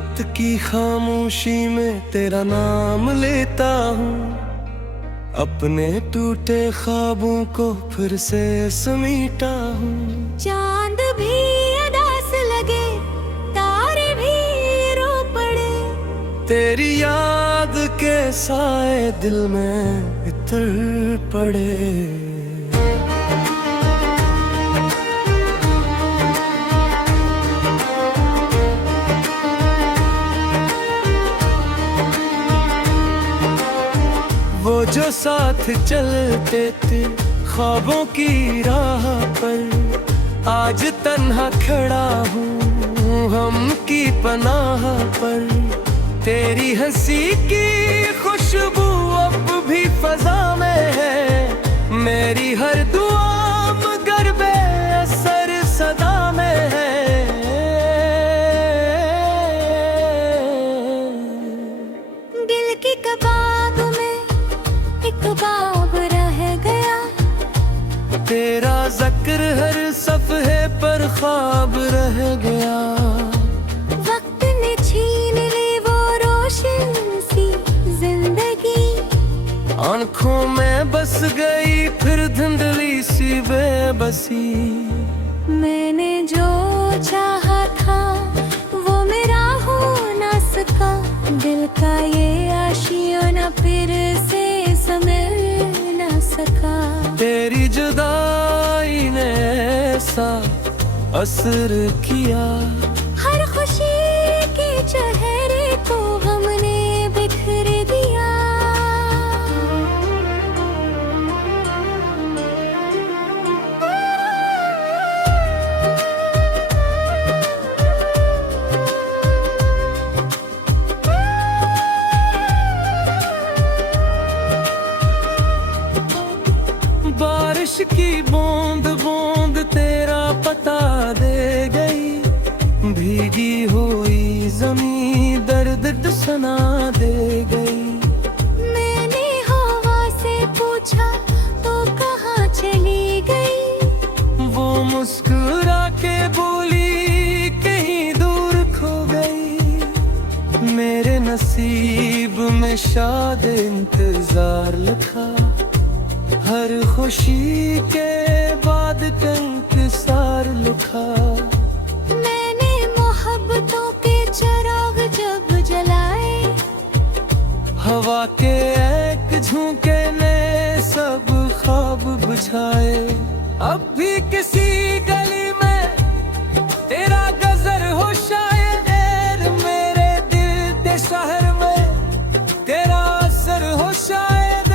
रात की खामोशी में तेरा नाम लेता हूँ, अपने टूटे ख्वाबों को फिर से समेटा हूँ। चांद भी उदास लगे, तारे भी रो पड़े, तेरी याद के साए दिल में इतर पड़े। वो जो साथ चलते थे ख्वाबों की राह पर, आज तन्हा खड़ा हूँ हम की पनाह पर। तेरी हंसी की खुशबू अब भी फजा में है, मेरी हर दुआ मगर बेअसर सदा में है। दिल की कबाब में एक बाब रह गया, तेरा ज़िक्र हर सफ़हे पर ख्वाब रह गया। वक्त ने छीन ली वो रोशन सी जिंदगी, आँखों में बस गई फिर धुंधली सी बेबसी। मैंने जो चाहा था वो मेरा हो ना सका, दिल का ये आशियाना फिर से संभल ना सका। तेरी जुदाई ने ऐसा असर किया, हर खुशी के चेहरे को हमने बिखर दिया। बारिश की बूंद बूंद तेरा पता दे गई, भीगी हुई जमीन दर्द सुना दे गई। मैंने हवा से पूछा तो कहाँ चली गई, वो मुस्कुरा के बोली कहीं दूर खो गई। मेरे नसीब में शायद इंतजार लिखा, हर खुशी के बाद इंतजार लिखा। मैंने मोहब्बतों के चिराग जब जलाए, हवा के एक झोंके ने सब ख्वाब बुझाए। अब भी किसी गली में तेरा गजर हो शायद, मेरे दिल के शहर में तेरा असर हो शायद।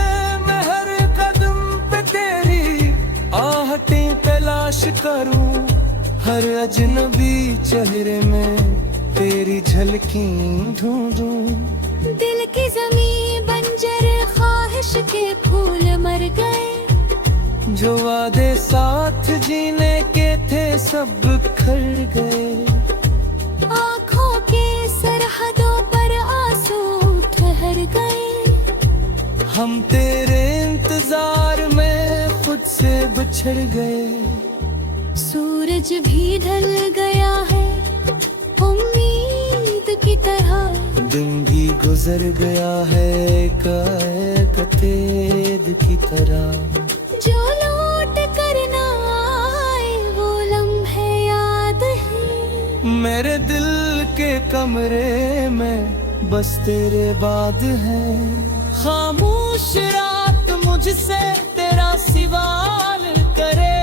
मैं हर कदम पे तेरी आहटें तलाश करूं, हर अजनबी चेहरे में तेरी झलकी ढूंढूं। दिल की जमीन बंजर ख्वाहिश के फूल मर गए, जो वादे साथ जीने के थे सब बिखर गए। आँखों के सरहदों पर आंसू ठहर गए, हम तेरे इंतजार में खुद से बिछड़ गए। सूरज भी ढल गया है उम्मीद की तरह, दिन भी गुजर गया है कतेद की तरह। जो लौट कर ना आए वो लम्हे याद है, मेरे दिल के कमरे में बस तेरे बाद है। खामोश रात मुझसे तेरा सवाल करे,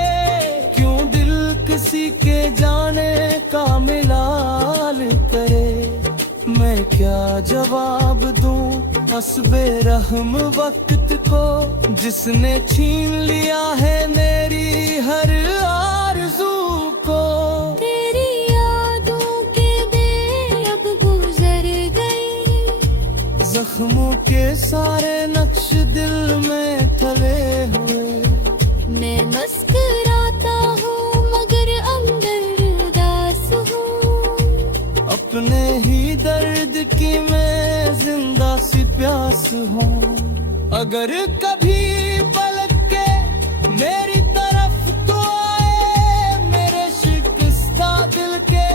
क्यों दिल किसी के जाने का मिलाल करे। मैं क्या जवाब दूं हस्बे रहम वक्त को, जिसने छीन लिया है मेरी हर आरज़ू को। तेरी यादों के दिन अब गुजर गए, जख्मों के सारे नक्श दिल में थले हुए। मैं मुस्कुराता हूँ मगर अंदर उदास हूँ, अपने ही दर्द की मैं जिंदा सी प्यास हूँ। अगर कभी पलट के मेरी तरफ तो आए, मेरे शिकस्ता दिल के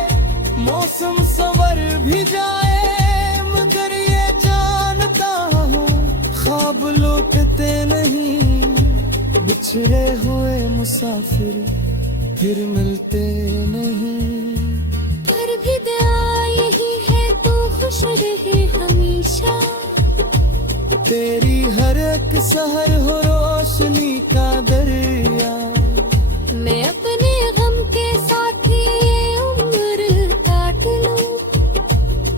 मौसम संवर भी जाए। रोकते नहीं, बिछड़े हुए मुसाफिर फिर मिलते नहीं। पर भी दुआ यही है तू खुश रहे हमेशा, तेरी हर एक सहर हो रोशनी का दरिया। मैं अपने गम के साथ ये उम्र काट लूं,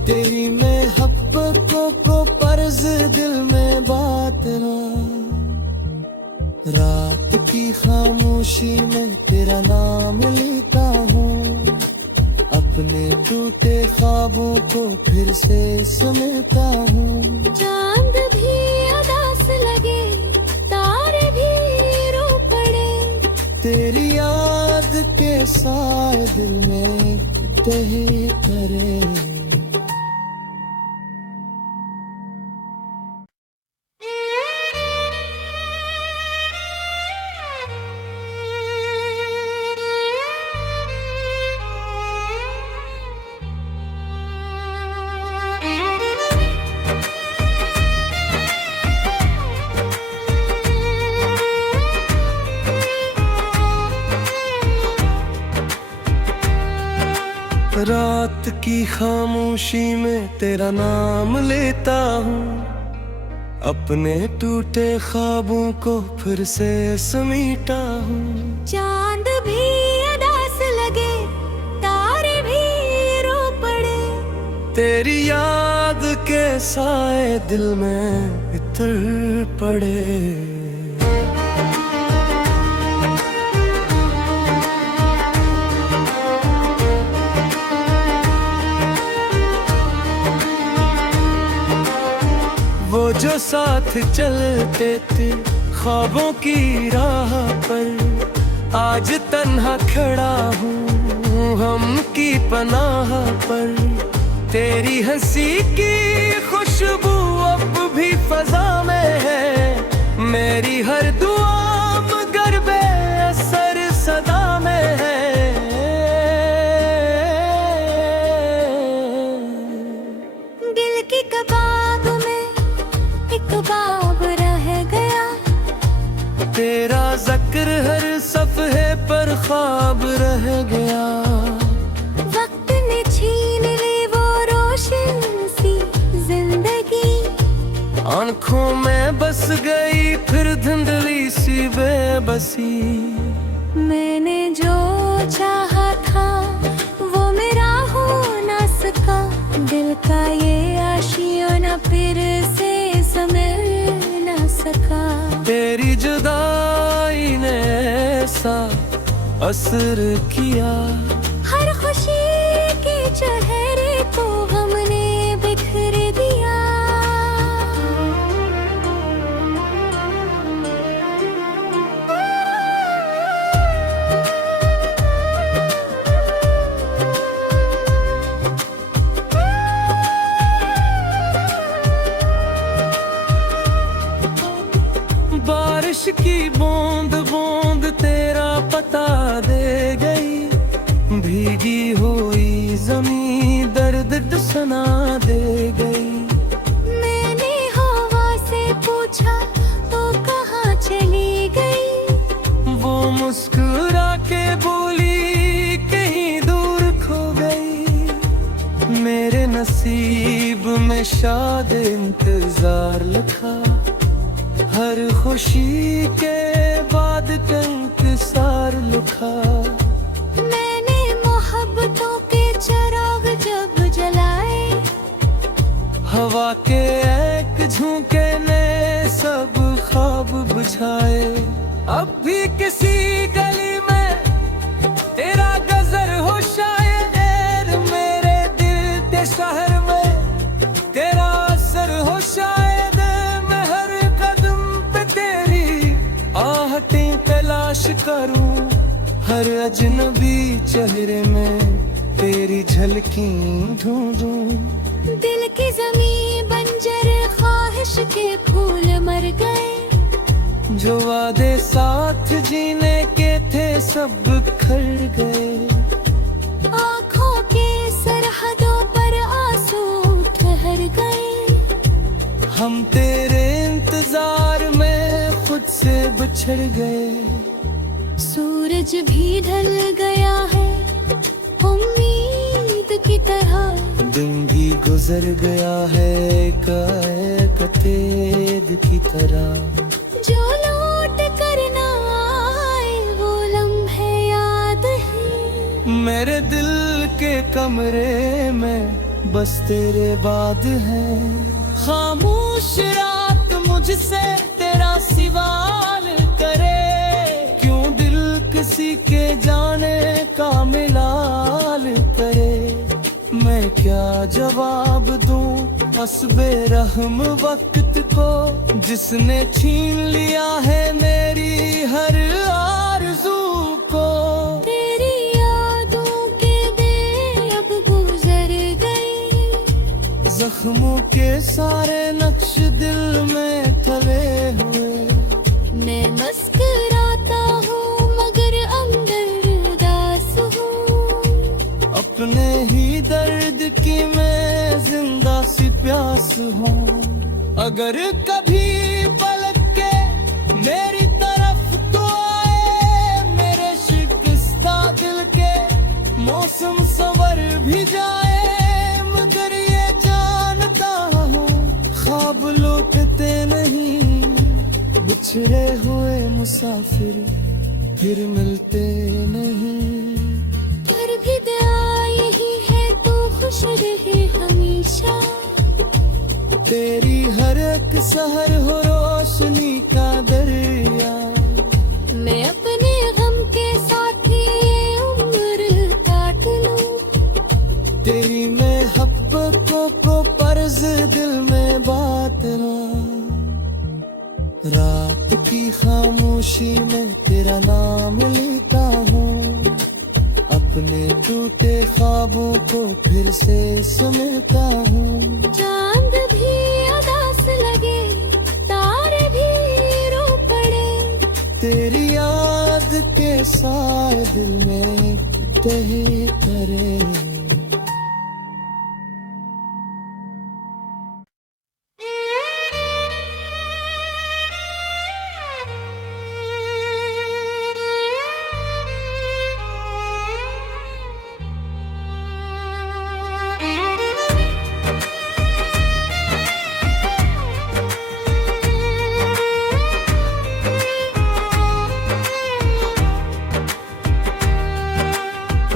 तेरी मोहब्बतों को पर्ज दिल में बांटना। रात की खामोशी में तेरा नाम लेता हूँ, अपने टूटे ख्वाबों को फिर से सुनता हूँ। चांद भी उदास लगे, तारे भी रो पड़े, तेरी याद के साए दिल में तहे करे। रात की खामोशी में तेरा नाम लेता हूँ, अपने टूटे ख्वाबों को फिर से समेटा हूँ। चांद भी उदास लगे, तारे भी रो पड़े, तेरी याद के साए दिल में इतर पड़े। वो जो साथ चलते थे ख्वाबों की राह पर, आज तन्हा खड़ा हूँ हम की पनाह पर। तेरी हंसी की खुशबू अब भी फजा में है, मेरी हर दुआ मगर बेअसर सदा में है। दिल की कबाब में एक बाब रह गया, तेरा जिक्र हर सफ़हे पर ख्वाब रह गया। वक्त ने छीन ली वो रोशन सी जिंदगी, आँखों में बस गई फिर धुंधली सी बेबसी। मैंने जो चाहा था वो मेरा हो ना सका, दिल का ये आशियाना फिर से समझ ना सका। तेरी जुदाई ने ऐसा असर किया, हर खुशी के चेहरे को हमने बिखर दिया। बारिश की बूंद बूंद तेरा पता दे गई, भीगी हुई जमीन दर्द सुना दे गई। मैंने हवा से पूछा तो कहाँ चली गई, वो मुस्कुरा के बोली कहीं दूर खो गई। मेरे नसीब में शायद इंतजार लिखा, हर खुशी के बाद इंतजार लिखा। मैंने मोहब्बतों के चिराग जब जलाए, हवा के एक झोंके ने सब ख्वाब बुझाए। अब भी किसी गली में तेरा गजर हो शायद, मेरे दिल के शहर में तेरा असर हो शायद। मैं हर कदम पे तेरी आहटें तलाश करूं, हर अजनबी चेहरे में तेरी झलकी ढूंढूं। दिल की जमीन बंजर ख्वाहिश के फूल मर गए, जो वादे साथ जीने के थे सब बिखर गए। आँखों के सरहदों पर आंसू ठहर गए, हम तेरे इंतजार मुझसे बिछड़ गए। सूरज भी ढल गया है उम्मीद की तरह, दिन भी गुजर गया है एकाएक तेद की तरह। जो लौट कर ना आए वो लम्हे याद है। मेरे दिल के कमरे में बस तेरे बाद है। खामोश रात मुझसे तेरा सवाल करे, क्यों दिल किसी के जाने का मिलाल करे। मैं क्या जवाब दूं हस्बे रहम वक्त को, जिसने छीन लिया है मेरी हर आरज़ू को। तेरी यादों के दिन अब गुजर गए, जख्मों के सारे नक्श दिल में थले हुए। मैं मुस्कुराता हूँ मगर अंदर उदास हूँ। अपने ही दर्द की मैं जिंदा सी प्यास हूँ। अगर कभी पलट के मेरी तरफ तो आए, मेरे शिकस्ता दिल के मौसम संवर भी जाए। मगर ये जानता हूँ ख्वाब लौटते नहीं, बिछड़े हुए मुसाफिर फिर मिलते नहीं। पर भी दुआ यही है तू खुश रहे हमेशा। तेरी हर एक सहर हो रोशनी का दरिया। मैं अपने गम के साथ ही ये उम्र काट लूं। तेरी मोहब्बतों को पर्ज दिल में बांटना। रात की खामोशी में तेरा नाम लेता हूँ, अपने टूटे ख्वाबों को फिर से सुनता हूँ। चांद भी उदास लगे, तारे भी रो पड़े, तेरी याद के साए दिल में तहे करे।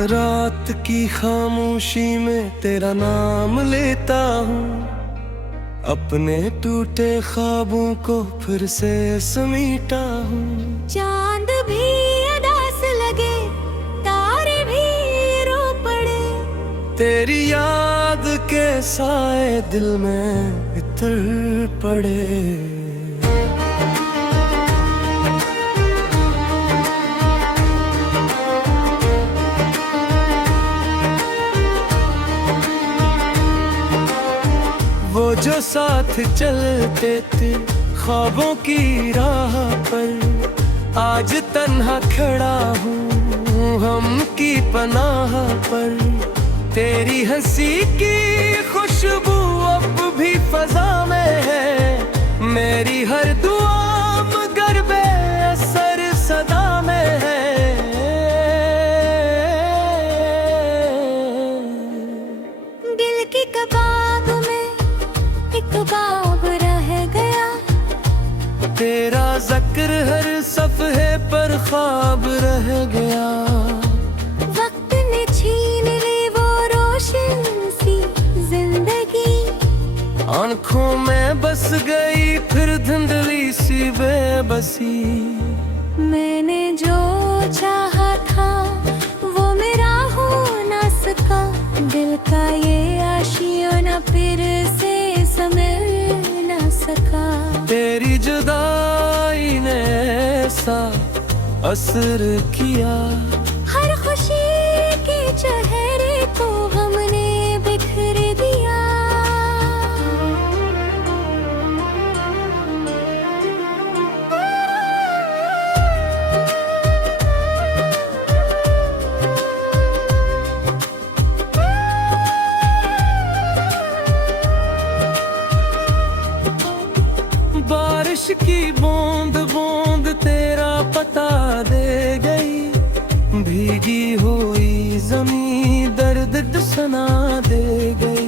रात की खामोशी में तेरा नाम लेता हूँ, अपने टूटे ख्वाबों को फिर से समेटा हूँ। चांद भी उदास लगे, तारे भी रो पड़े, तेरी याद के साए दिल में इतर पड़े। वो जो साथ चलते थे ख्वाबों की राह पर, आज तन्हा खड़ा हूँ हम की पनाह पर। तेरी हंसी की खुशबू अब भी फजा में है, मेरी हर दुआ मगर बेअसर सदा में है। दिल की कबाब में एक बाब रह गया, तेरा जिक्र हर सफ़हे पर ख्वाब रह गया। वक्त ने छीन ली वो रोशन सी जिंदगी, आँखों में बस गई फिर धुंधली सी बेबसी। मैंने जो चाहा था वो मेरा हो ना सका, दिल का ये आशियाना फिर से संभल ना सका। तेरी जुदाई ने ऐसा असर किया, हर खुशी के चेहरे को हमने बिखर दिया। बारिश की बूंद बूंद लापता दे गई, भीगी हुई जमीन दर्द सुना दे गई।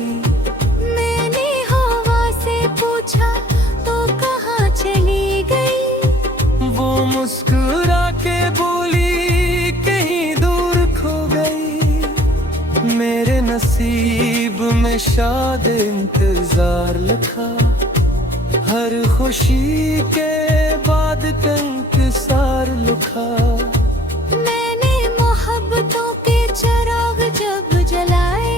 मैंने हवा से पूछा तो कहाँ चली गई, वो मुस्कुरा के बोली कहीं दूर खो गई। मेरे नसीब में शायद इंतजार लिखा, हर खुशी के बाद इंतजार लिखा। मैंने मोहब्बतों के चिराग जब जलाए,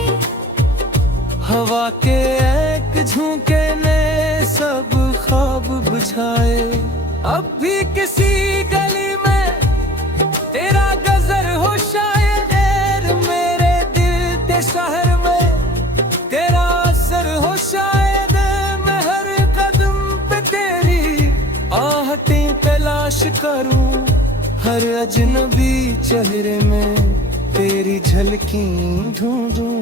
हवा के एक झोंके ने सब ख्वाब बुझाए। अब भी किसी गली में तेरा गजर हो शायद, मेरे दिल के शहर में तेरा असर हो शायद। मैं हर कदम पे तेरी आहटें तलाश करूं, हर अजनबी चेहरे में तेरी झलकी ढूंढूं।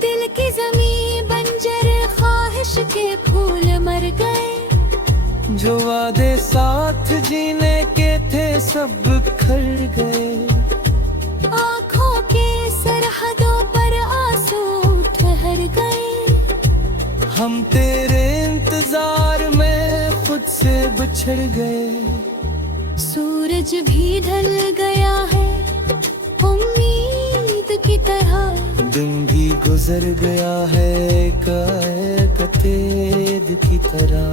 दिल की जमीन बंजर, ख्वाहिश के फूल मर गए, जो वादे साथ जीने के थे सब बिखर गए। आँखों के सरहदों पर आंसू ठहर गए, हम तेरे इंतजार में खुद से बिछड़ गए। सूरज भी ढल गया है उम्मीद की तरह, दिन भी गुजर गया है कतेद की तरह।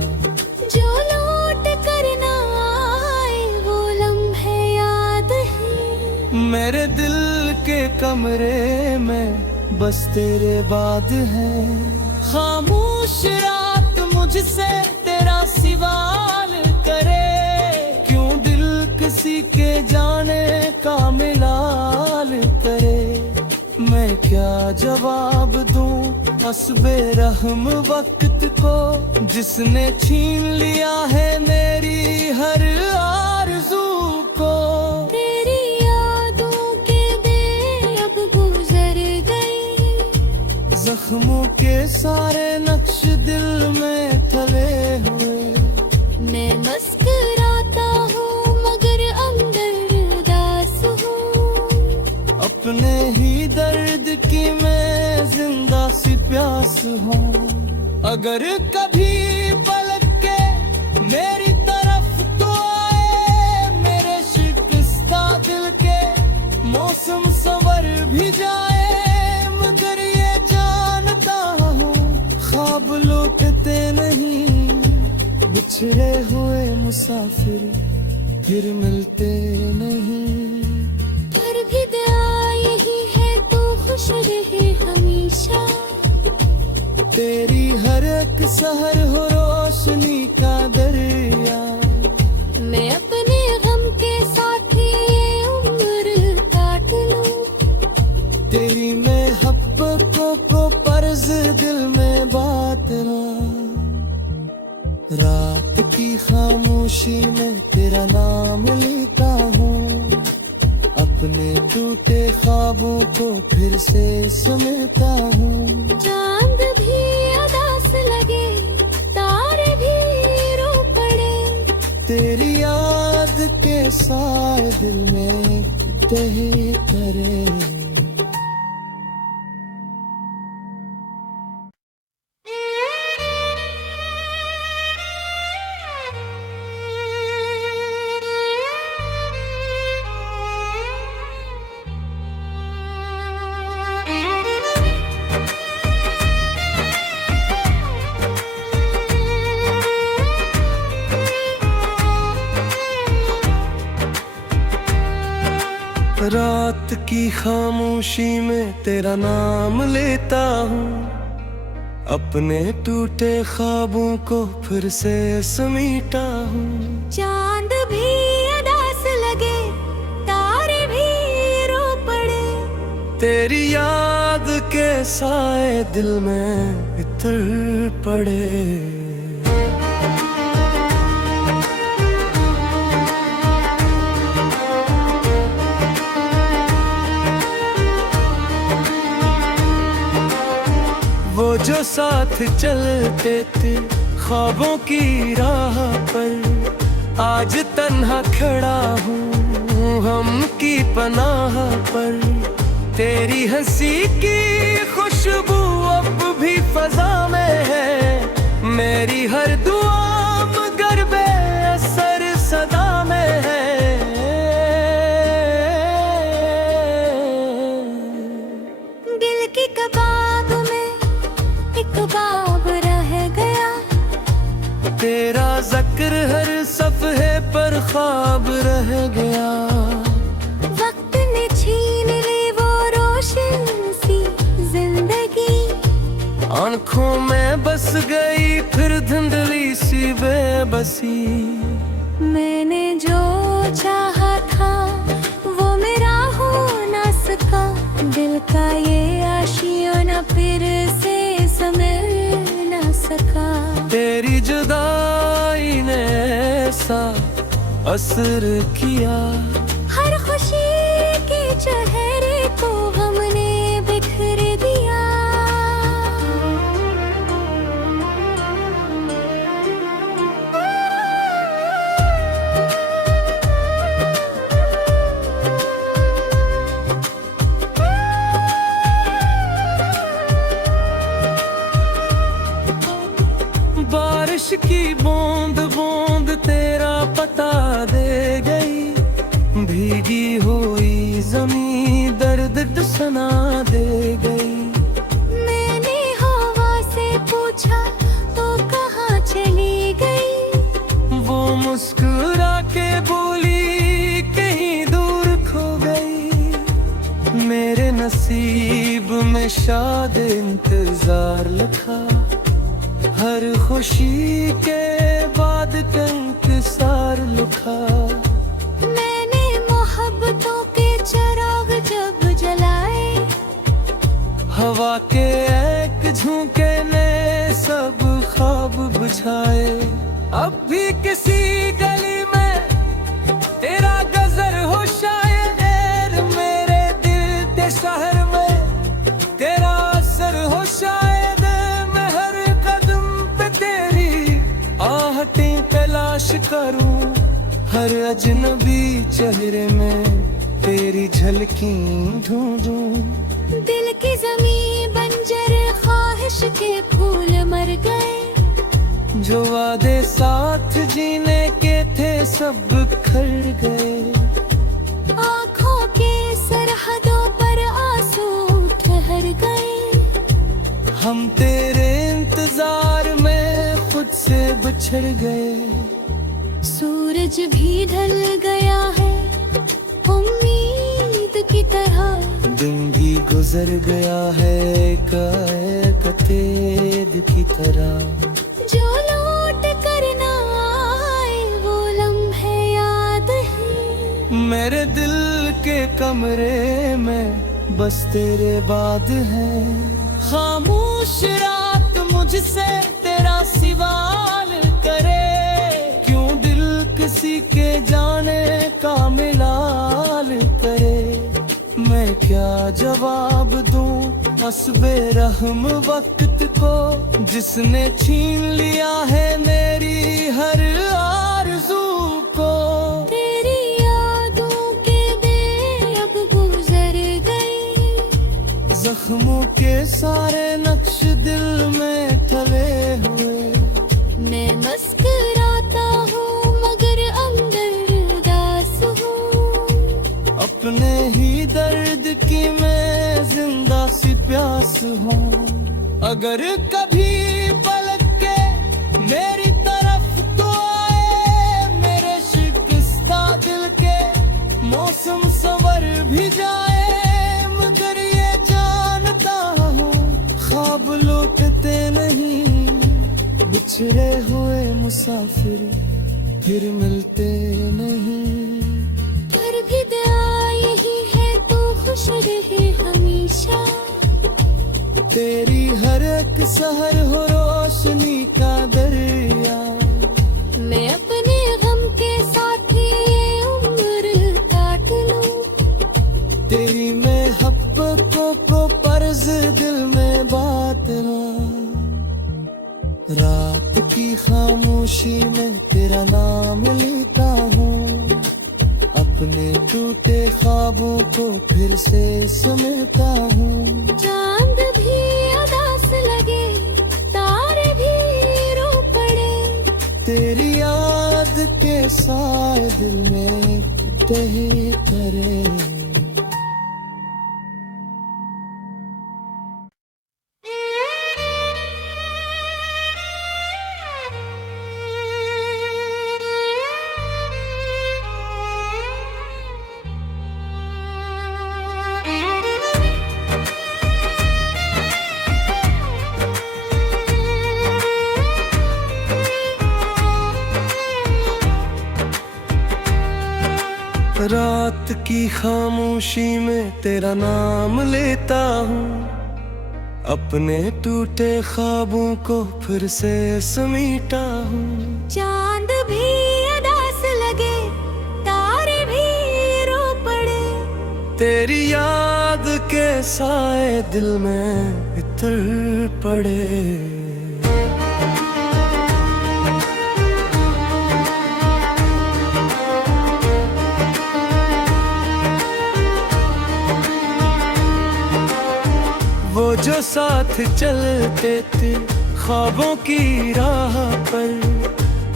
जो लौट कर ना आए वो लम्हे याद है, मेरे दिल के कमरे में बस तेरे बाद है। खामोश रात मुझसे तेरा सवाल करे, क्यों दिल किसी के जाने का मिलाल करे। मैं क्या जवाब दूं हस्बे रहम वक्त को, जिसने छीन लिया है मेरी हर आरज़ू को। तेरी यादों के दिन अब गुजर गए, जख्मों के सारे नक्श दिल में थले हुए। मैं मुस्कुराता हूँ मगर अंदर उदास हूँ, अपने ही दर्द की मैं जिंदा सी प्यास हूँ। अगर कभी पलट के मेरी तरफ तो आए, मेरे शिकस्ता दिल के मौसम संवर भी जाए। मगर ये जानता हूँ ख्वाब लौटते नहीं, बिछड़े हुए मुसाफिर फिर मिलते नहीं। पर भी दुआ यही है तू खुश रहे हमेशा, तेरी हर एक सहर हो रोशनी का दरिया। मैं अपने गम के साथ ये उम्र काट लूं, तेरी महब्बतों को पर्ज दिल में बांटना। रात की खामोशी में तेरा नाम लेता हूँ, अपने टूटे ख्वाबों को फिर से सुनता हूँ। चांद भी उदास लगे, तारे भी रो पड़े, तेरी याद के साए दिल में तहे करे। रात की खामोशी में तेरा नाम लेता हूँ, अपने टूटे ख्वाबों को फिर से समेटा हूँ। चांद भी उदास लगे, तारे भी रो पड़े, तेरी याद के साए दिल में इतर पड़े। वो जो साथ चलते थे ख्वाबों की राह पर, आज तन्हा खड़ा हूँ हम की पनाह पर, तेरी हंसी की खुशबू अब भी फजा में है, मेरी हर दुआ मगर बेअसर सदा में है। दिल की कबाब में एक बाब रह गया, तेरा जिक्र हर सफ़हे पर ख्वाब रह गया। वक्त ने छीन ली वो रोशन सी जिंदगी, आँखों में बस गई फिर धुंधली सी बेबसी। मैंने जो चाहा था वो मेरा हो ना सका, दिल का ये आशियाना फिर से संभल ना सका। तेरी जुदाई ने ऐसा असर किया, हर खुशी के चेहरे को हमने बिखर दिया। बारिश की बूंद बूंद तेरा पता दे गई, भीगी हुई जमी दर्द सुना दे गई। मैंने हवा से पूछा तो कहाँ चली गई, वो मुस्कुरा के बोली कहीं दूर खो गई। मेरे नसीब में शाद इंतजार लिखा, हर खुशी के बाद इंतजार लिखा। मैंने मोहब्बतों के चिराग जब जलाए, हवा के एक झोंके ने सब ख्वाब बुझाए। अब भी किसी गली में तेरा गजर हो शायद, मेरे दिल के शहर में तेरा असर हो शायद। मैं हर कदम पे तेरी आहटें तलाश करूं, हर अजनबी चेहरे में तेरी झलकी ढूंढूं। दिल की जमीन बंजर ख्वाहिश के फूल मर गए, जो वादे साथ जीने के थे सब बिखर गए। आँखों के सरहदों पर आंसू ठहर गए, हम तेरे इंतजार में खुद से बिछड़ गए। सूरज भी ढल गया है उम्मीद की तरह, दिन भी गुजर गया है कतेद की तरह। जो लौट कर ना आए वो लम्हे याद है, मेरे दिल के कमरे में बस तेरे बाद है। खामोश रात मुझसे तेरा सवाल करे, क्यों दिल किसी के जाने का मिलाल करे। मैं क्या जवाब दूं मसबे रहम वक्त को, जिसने छीन लिया है मेरी हर आरज़ू को। तेरी यादों के दिन अब गुजर गए, जख्मों के सारे नक्श दिल में ठले हुए। मैं मुस्कुराता हूँ मगर अंदर उदास हूँ, अपने ही दर्द की मैं जिंदा सी प्यास हूँ। अगर कभी पलट के मेरी तरफ तो आए, मेरे शिकस्ता दिल के मौसम संवर भी जाए। मगर ये जानता हूँ ख्वाब लौटते नहीं, बिछड़े हुए मुसाफिर फिर मिलते नहीं। फिर भी दुआ यही है तू खुश रहे हमेशा, तेरी हर एक सहर हो रोशनी का दरिया। मैं अपने गम के साथ ही ये उम्र काट लूं, तेरी महब्बतों को पर्ज दिल में बांटना। रात की खामोशी में तेरा नाम लेता को फिर से सुनता हूँ। चांद भी उदास लगे, तारे भी रो पड़े, तेरी याद के साए दिल में तही करे। रात की खामोशी में तेरा नाम लेता हूँ, अपने टूटे ख्वाबों को फिर से समेटा हूँ। चांद भी उदास लगे, तारे भी रो पड़े, तेरी याद के साए दिल में इतर पड़े। वो जो साथ चलते थे ख्वाबों की राह पर,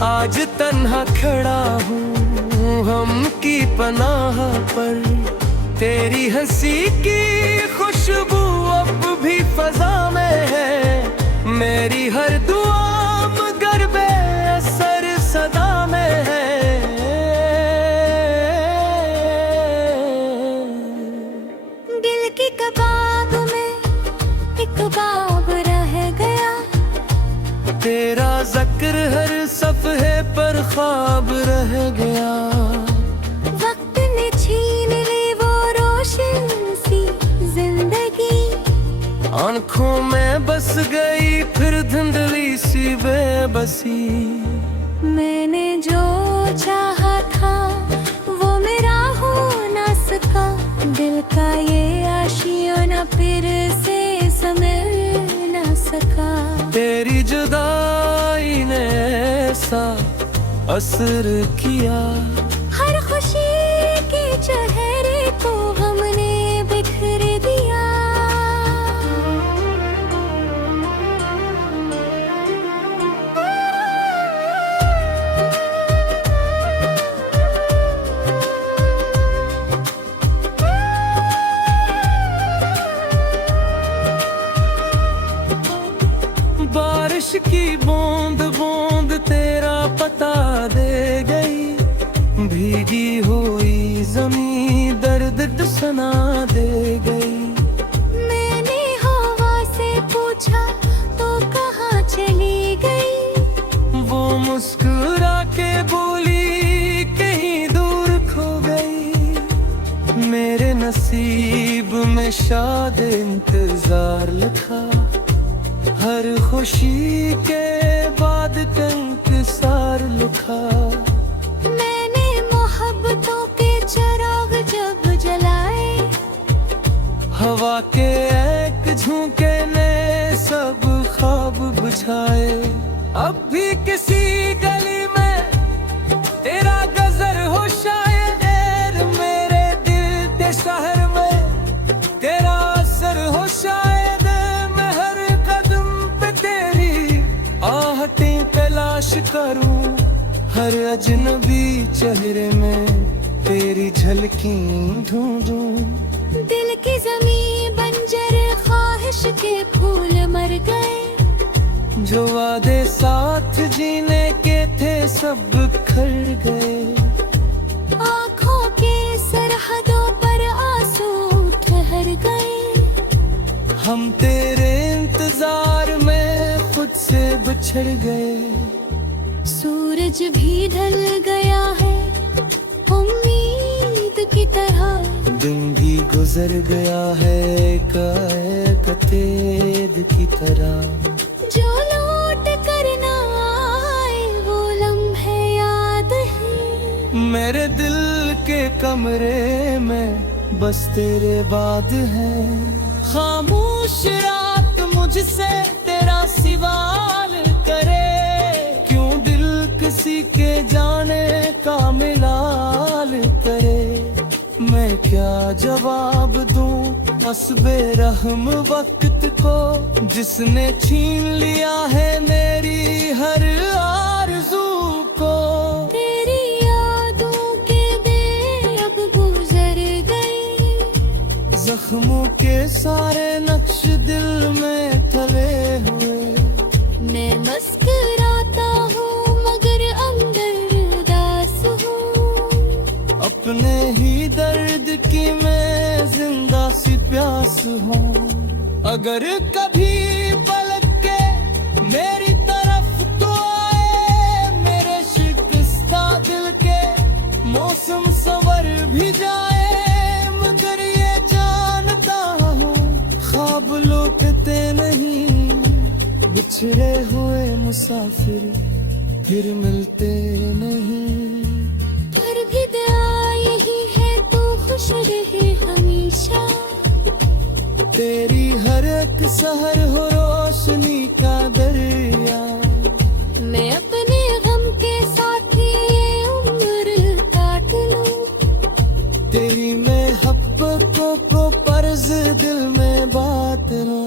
आज तन्हा खड़ा हूँ हम की पनाह पर। तेरी हंसी की खुशबू अब भी फजा में है, मेरी हर दुआ मगर बेअसर सदा में है। दिल की कबाब में बाब रह गया, तेरा ज़िक्र हर सफ़हे पर ख्वाब रह गया। वक्त ने छीन ली वो रोशन सी जिंदगी, आँखों में बस गई फिर धुंधली सी बेबसी। मैंने जो चाहा था वो मेरा हो ना सका, दिल का ये आशियाना फिर से समझ ना सका। तेरी जुदाई ने ऐसा असर किया, हर खुशी के चेहरे को हमने बिखर दिया। बारिश की बूंद बूंद तेरा पता दे गई, भीगी हुई जमीन दर्द सुना दे गई। मैंने हवा से पूछा तो कहाँ चली गई, वो मुस्कुरा के बोली कहीं दूर खो गई। मेरे नसीब में शाद इंतजार लिखा, हर खुशी के बाद इंतजार लिखा। मैंने मोहब्बतों के चिराग जब जलाए, हवा के एक झोंके ने सब ख्वाब बुझाए। अब भी किसी गली में तेरा गजर हो शायद, मेरे दिल के शहर में तेरा असर हो शायद। मैं हर कदम पे तेरी आहटें तलाश करूं, हर अजनबी चेहरे में तेरी झलकी ढूंढूं। दिल की ज़मीं बंजर, ख्वाहिश के फूल मर गए, जो वादे साथ जीने के थे सब बिखर गए। आँखों के सरहदों पर आंसू ठहर गए, हम तेरे इंतजार में खुद से बिछड़ गए। सूरज भी ढल गया है उम्मीद की तरह, दिन भी गुजर गया है कतेद की तरह। जो लौट कर ना आए वो लम्हे याद है, मेरे दिल के कमरे में बस तेरे बाद है। खामोश रात मुझसे तेरा सवाल करे, क्यों दिल किसी के जाने का मिलाल करे। मैं मैं क्या जवाब दूं बस बेरहम वक्त को, जिसने छीन लिया है मेरी हर आरज़ू को। तेरी यादों के दिन अब गुजर गए, जख्मों के सारे नक्श दिल में थले हुए। मैं मुस्कुराता हूँ मगर अंदर उदास हूँ। अपने ही दर्द की मैं जिंदा सी प्यास हूँ। अगर कभी पलट के मेरी तरफ तो आए, मेरे शिकस्ता दिल के मौसम संवर भी जाए, मगर ये जानता हूँ ख्वाब लौटते नहीं। बिछड़े हुए मुसाफिर फिर मिलते नहीं। पर भी दुआ यही है तू खुश रहे हमेशा। तेरी हर एक सहर हो रोशनी का दरिया। मैं अपने गम के साथ ये उम्र काट लूं। तेरी महब्बतों को पर्ज दिल में बांटना।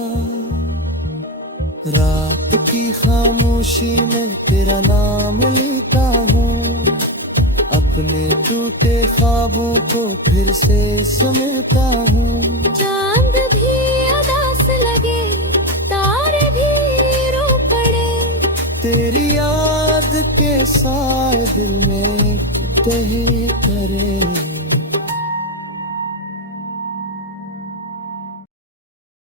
रात की खामोशी में तेरा नाम लेता हूँ, अपने टूटे ख्वाबों को फिर से समेटा हूँ। चांद भी उदास लगे, तारे भी रो पड़े, तेरी याद के साए दिल में तहे करे।